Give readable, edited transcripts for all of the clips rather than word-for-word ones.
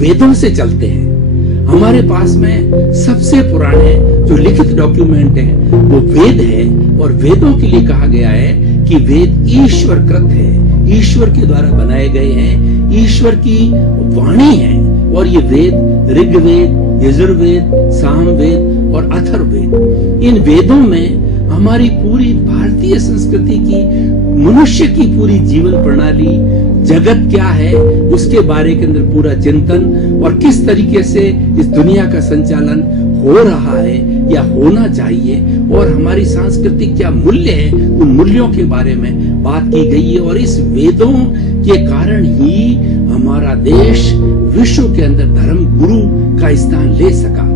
वेदों से चलते हैं। हमारे पास में सबसे पुराने जो लिखित डॉक्यूमेंट है वो वेद है, और वेदों के लिए कहा गया है कि वेद ईश्वर कृत है, ईश्वर के द्वारा बनाए गए हैं, ईश्वर की वाणी है। और ये वेद ऋग्वेद, यजुर्वेद, सामवेद और अथर्ववेद, इन वेदों में हमारी पूरी भारतीय संस्कृति की, मनुष्य की पूरी जीवन प्रणाली, जगत क्या है उसके बारे के अंदर पूरा चिंतन, और किस तरीके से इस दुनिया का संचालन हो रहा है या होना चाहिए, और हमारी सांस्कृतिक क्या मूल्य है, उन मूल्यों के बारे में बात की गई है। और इस वेदों के कारण ही हमारा देश विश्व के अंदर धर्म गुरु का स्थान ले सका,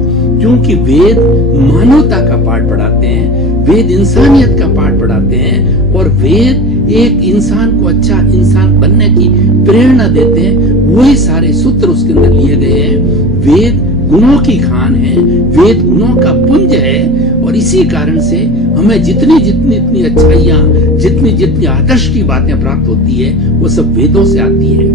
क्योंकि वेद मानवता का पाठ पढ़ाते हैं, वेद इंसानियत का पाठ पढ़ाते हैं, और वेद एक इंसान को अच्छा इंसान बनने की प्रेरणा देते हैं। वही सारे सूत्र उसके अंदर लिए गए हैं। वेद गुणों की खान है, वेद गुणों का पुंज है, और इसी कारण से हमें जितनी जितनी अच्छाइयां, जितनी आदर्श की बातें प्राप्त होती है, वो सब वेदों से आती है।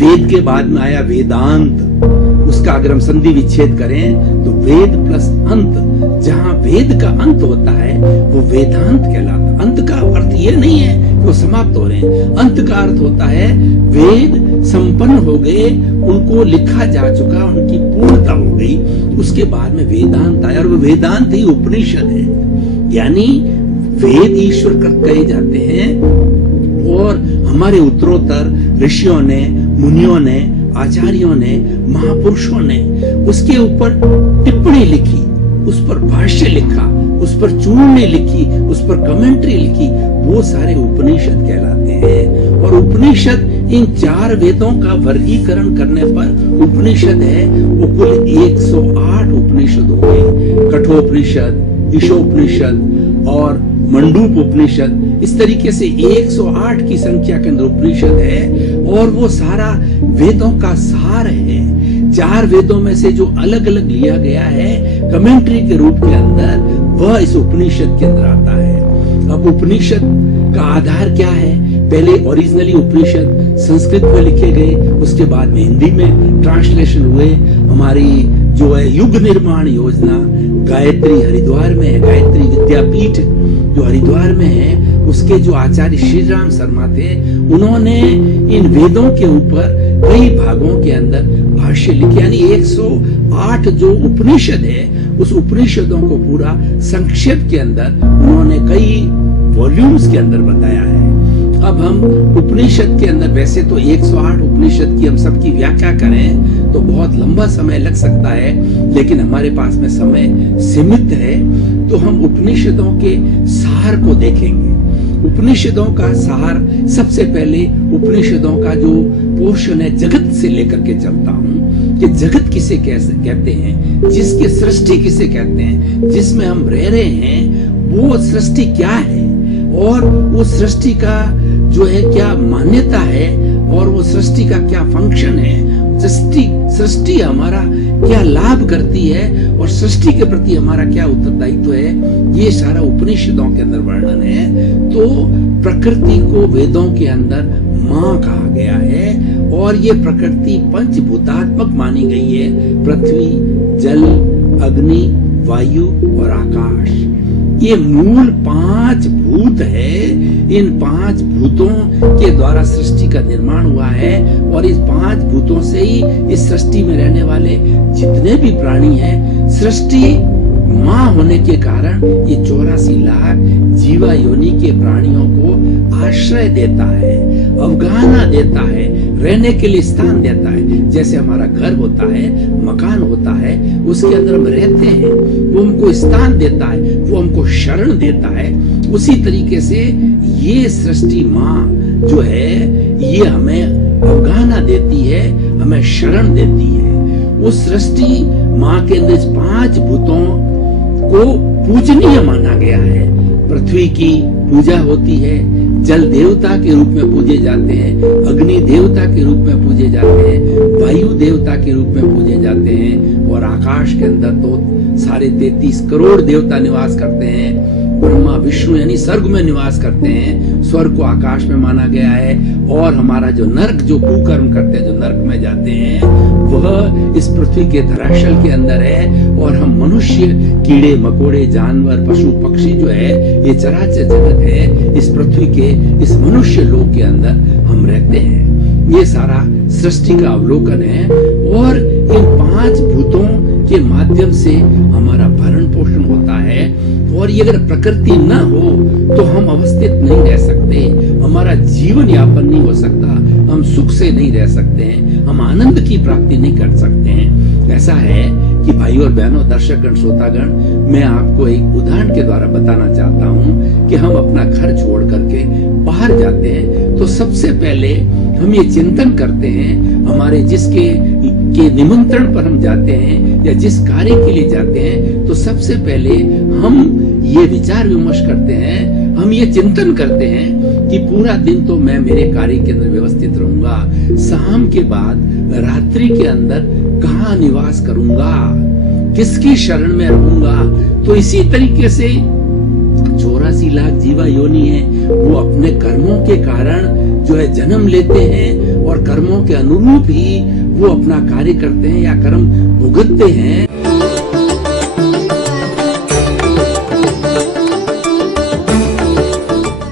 वेद के बाद में आया वेदांत। उसका अगर हम संधि विच्छेद करें तो वेद प्लस अंत, जहां वेद का अंत होता है वो वेदांत कहलाता है। अंत का अर्थ ये नहीं है कि वो समाप्त हो रहे हैं, अंत का अर्थ होता है वेद संपन्न हो गए, उनको लिखा जा चुका, उनकी पूर्णता हो गई, उसके बाद में वेदांत आया, और वो वेदांत ही उपनिषद है। यानी वेद ईश्वर कृत कहे जाते हैं, और हमारे उत्तरोत्तर ऋषियों ने, मुनियों ने, आचार्यों ने, महापुरुषों ने उसके ऊपर टिप्पणी लिखी, उस पर भाष्य लिखा, उस पर चूड़नी लिखी, उस पर कमेंट्री लिखी, वो सारे उपनिषद कहलाते हैं। और उपनिषद, इन 4 वेदों का वर्गीकरण करने पर उपनिषद है वो कुल 108 उपनिषद हो गए। कठोपनिषद, ईशोपनिषद और मंडूक उपनिषद, इस तरीके से 108 की संख्या के अंदर उपनिषद है, और वो सारा वेदों का सार है। 4 वेदों में से जो अलग अलग लिया गया है कमेंट्री के रूप के अंदर, वह इस उपनिषद के अंदर आता है। अब उपनिषद का आधार क्या है? पहले ओरिजिनली उपनिषद संस्कृत में लिखे गए, उसके बाद में हिंदी में ट्रांसलेशन हुए। हमारी जो है युग निर्माण योजना गायत्री हरिद्वार में है, गायत्री विद्यापीठ जो हरिद्वार में है, उसके जो आचार्य श्री राम शर्मा थे, उन्होंने इन वेदों के ऊपर कई भागों के अंदर भाष्य लिखे। यानी 108 जो उपनिषद है, उस उपनिषदों को पूरा संक्षेप के अंदर उन्होंने कई वॉल्यूम्स के अंदर बताया है। अब हम उपनिषद के अंदर, वैसे तो 108 उपनिषद की हम सबकी व्याख्या करें तो बहुत लंबा समय लग सकता है, लेकिन हमारे पास में समय सीमित है, तो हम उपनिषदों के सार को देखेंगे। उपनिषदों का सार, सबसे पहले उपनिषदों का जो पोर्शन है जगत से लेकर के चलता हूं कि जगत किसे कैसे कहते हैं, जिसकी सृष्टि किसे कहते हैं, जिसमें हम रह रहे हैं, वो सृष्टि क्या है, और वो सृष्टि का जो है क्या मान्यता है, और वो सृष्टि का क्या फंक्शन है, सृष्टि हमारा क्या लाभ करती है, और सृष्टि के प्रति हमारा क्या उत्तरदायित्व है, ये सारा उपनिषदों के अंदर वर्णन है। तो प्रकृति को वेदों के अंदर मां कहा गया है, और ये प्रकृति पंचभूतात्मक मानी गई है। पृथ्वी, जल, अग्नि, वायु और आकाश, ये मूल 5 भूत है। इन 5 भूतों के द्वारा सृष्टि का निर्माण हुआ है, और इस 5 भूतों से ही इस सृष्टि में रहने वाले जितने भी प्राणी हैं, सृष्टि मां होने के कारण ये 84 लाख जीवा योनि के प्राणियों को आश्रय देता है, अवगाहना देता है, रहने के लिए स्थान देता है। जैसे हमारा घर होता है, मकान होता है, उसके अंदर हम रहते हैं, वो हमको स्थान देता है, वो हमको शरण देता है। उसी तरीके से ये सृष्टि माँ जो है, ये हमें अवगाहना देती है, हमें शरण देती है। उस सृष्टि माँ के अंदर 5 भूतों को पूजनीय माना गया है। पृथ्वी की पूजा होती है, जल देवता के रूप में पूजे जाते हैं, अग्नि देवता के रूप में पूजे जाते हैं, वायु देवता के रूप में पूजे जाते हैं, और आकाश के अंदर तो 33.5 करोड़ देवता निवास करते हैं। ब्रह्मा विष्णु यानी स्वर्ग में निवास करते हैं, स्वर्ग को आकाश में माना गया है, और हमारा जो नर्क, जो कुकर्म करते हैं, जो नर्क में जाते हैं, वह इस पृथ्वी के धरातल के अंदर है। और हम मनुष्य, कीड़े मकोड़े, जानवर, पशु पक्षी जो है, ये चराचर जगत है, इस पृथ्वी के इस मनुष्य लोक के अंदर हम रहते हैं। ये सारा सृष्टि का अवलोकन है, और इन 5 भूतों के माध्यम से हमारा भरण पोषण होता है। और ये अगर प्रकृति न हो तो हम अवस्थित नहीं रह सकते, हमारा जीवन यापन नहीं हो सकता, हम सुख से नहीं रह सकते हैं, हम आनंद की प्राप्ति नहीं कर सकते हैं। ऐसा है कि भाई और बहनों, दर्शकगण, श्रोतागण, मैं आपको एक उदाहरण के द्वारा बताना चाहता हूं कि हम अपना घर छोड़ करके बाहर जाते हैं तो सबसे पहले हम ये चिंतन करते हैं, हमारे जिसके निमंत्रण पर हम जाते हैं या जिस कार्य के लिए जाते हैं, तो सबसे पहले हम ये विचार विमर्श करते हैं, हम ये चिंतन करते हैं कि पूरा दिन तो मैं मेरे कार्य के अंदर व्यवस्थित रहूंगा, शाम के बाद रात्रि के अंदर कहाँ निवास करूंगा, किसकी शरण में रहूंगा। तो इसी तरीके से 84 लाख जीवा योनि है, वो अपने कर्मों के कारण जो है जन्म लेते हैं, और कर्मों के अनुरूप ही वो अपना कार्य करते हैं या कर्म भुगतते हैं।